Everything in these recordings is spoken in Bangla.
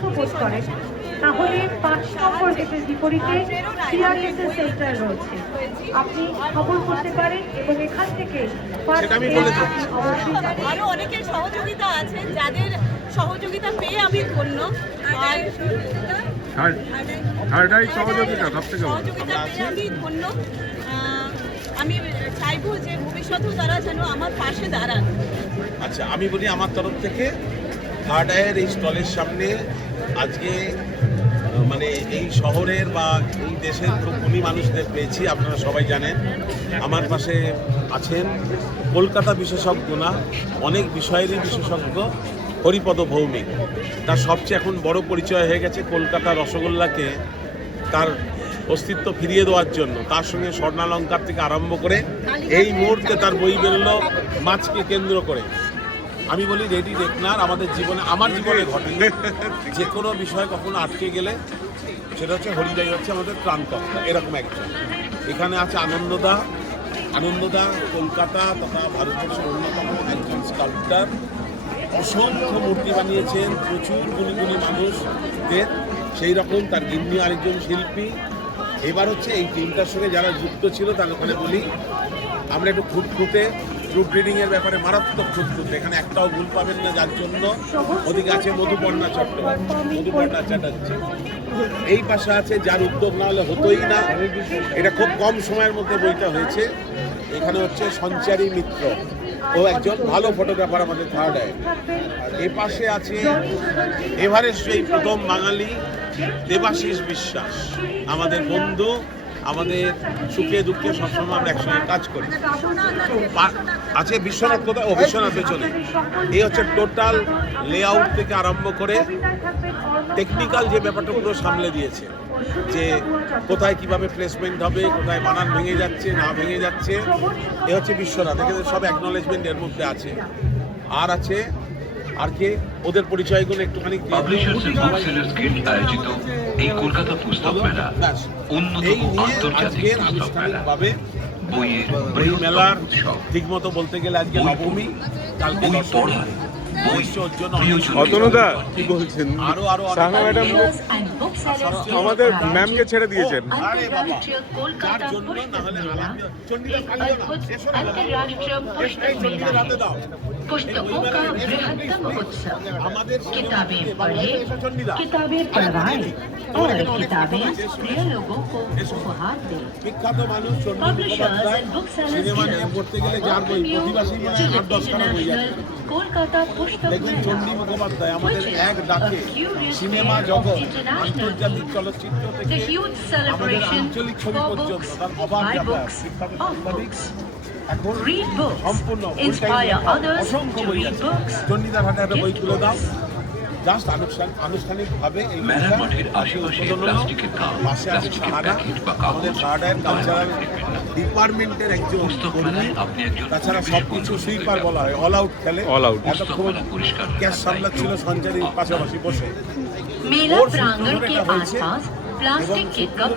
অসুস্থ বোধ করেন তাহলে 5 নম্বর গেটের বিপরীতে সিআরএসএস সেন্টার রয়েছে, আপনি খবর করতে পারেন এবং এখান থেকে অবশ্যই পাবেন। আরো অনেকের সহযোগিতা আছে, যাদের সহযোগিতা পেয়ে আমি ধন্য। সহযোগিতা পেয়ে আমি ধন্য। আমি চাইবো যে ভবিষ্যতেও তারা যেন আমার পাশে দাঁড়ান। আচ্ছা, আমি বলি আমার তরফ থেকে থার্ড আইয়ের এই স্টলের সামনে আজকে মানে এই শহরের বা এই দেশের খুব গুণী মানুষদের পেয়েছি। আপনারা সবাই জানেন আমার পাশে আছেন কলকাতা বিশেষজ্ঞ না, অনেক বিষয়েরই বিশেষজ্ঞ হরিপদ ভৌমিক। তার সবচেয়ে এখন বড় পরিচয় হয়ে গেছে কলকাতা রসগোল্লাকে তার অস্তিত্ব ফিরিয়ে দেওয়ার জন্য। তার সঙ্গে স্বর্ণালঙ্কার থেকে আরম্ভ করে এই মুহূর্তে তার বই বেরোলো মাছকে কেন্দ্র করে। আমি বলি রেডি রেকনার আমাদের জীবনে, আমার জীবনে ঘটে যে কোনো বিষয় কখনো আটকে গেলে সেটা হচ্ছে হরিদাই হচ্ছে আমাদের ত্রাণকর্তা, এরকম একজন। এখানে আছে আনন্দদা কলকাতা তথা ভারতবর্ষের অন্যতম একজন স্কাল্পটার, অসংখ্য মূর্তি বানিয়েছেন প্রচুর গুণী গুণী মানুষদের। সেই রকম তার গিন্নি আরেকজন শিল্পী। এবার হচ্ছে এই টিমটার সঙ্গে যারা যুক্ত ছিল তার ওখানে বলি আমরা একটু খুঁতখুঁতে গ্রুপ ব্রিডিংয়ের ব্যাপারে মারাত্মক খুঁতখুঁতে, এখানে একটাও ভুল পাবেন না। যার জন্য ওদিকে আছে মধুপর্ণা চ্যাটার্জি, এই পাশে আছে যার উদ্যোগ না হলে হতোই না, এটা খুব কম সময়ের মধ্যে বইটা হয়েছে। এখানে হচ্ছে সঞ্চারী মিত্র, ও একজন ভালো ফটোগ্রাফার আমাদের থার্ড আই। আর এ পাশে আছে এভারেস্ট এই প্রথম বাঙালি দেবাশিস বিশ্বাস, আমাদের বন্ধু, আমাদের সুখে দুঃখে সবসময় আমরা একসঙ্গে কাজ করি। আছে বিশ্বনাথ, কোথায়? ও বিশ্বনাথ পেছনে। এই হচ্ছে টোটাল লেআউট থেকে আরম্ভ করে টেকনিক্যাল যে ব্যাপারটা পুরো সামলে দিয়েছে, যে কোথায় কিভাবে প্লেসমেন্ট হবে, কোথায় বানান ভেঙে যাচ্ছে না ভেঙে যাচ্ছে। এ হচ্ছে বিশ্বনাথ, এখানে সব অ্যাকনোলেজমেন্ট এর মধ্যে আছে। আর আছে আর কে, ওদের পরিচয়গুলো একটুখানি আয়োজিত এই কলকাতা পুস্তক মেলা অন্যতম আন্তর্জাতিক পুস্তক মেলা। বইয়ের মেলার ঠিক মতো বলতে গেলে আজকে নবমী, কালকে দশমী। অতনুদা কি বলছেন? আরো সাহা ম্যাডাম আমাদের ম্যামকে ছেড়ে দিয়েছেন। আরে বাবা, যার জন্য না হলে চন্ডিদা কালিও না, চন্ডিদা রাতে দাও। पुस्तकों का बृहत्तम उत्सव। किताबें पढ़े, किताबें पढ़वाएं और किताबें प्रिय लोगों को उपहार दें। বিখ্যাত মানুষ Publishers and booksellers সিনেমা নিয়ে পড়তে গেলে যার বই প্রতিবাসী মানে 8-10খানা বই আছে। कोलकाता पुस्तक দেখুন চণ্ডী মুখোপাধ্যায় আমাদের এক ডাকে সিনেমা জগৎ, আন্তর্জাতিক চলচ্চিত্র থেকে আমাদের আঞ্চলিক ছবি পর্যন্ত তার অবাধ যাতায়াত। বিখ্যাত সাংবাদিক, এখন সম্পূর্ণ অসংখ্য বই আছে। চণ্ডীদার হাতে একটা বই তুলে দাও, জাস্ট আনুষ্ঠানিকভাবে এই পাশে আছে সাহারা, আমাদের সাহারার কালচারাল ডিপার্টমেন্টের একজন কর্মী। তাছাড়া সবকিছু সুইপার বলা হয়, অল আউট খেলে। এতক্ষণ ক্যাশ সামলাচ্ছিল সঞ্চারীর পাশাপাশি বসে। मेला प्रांगण के आसपास प्लास्टिक के कप,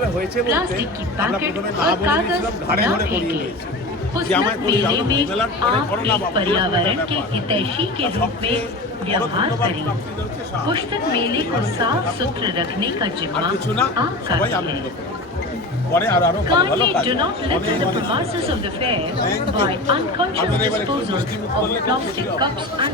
प्लास्टिक की पैकेट और कागज न फेंकें। पुस्तक मेले में आप एक पर्यावरण के हितैषी के रूप में व्यवहार करें। पुस्तक मेले को साफ सुथरा रखने का जिम्मा आपका है। Kindly do not litter the premises of the fair by unconscious disposal of plastic cups and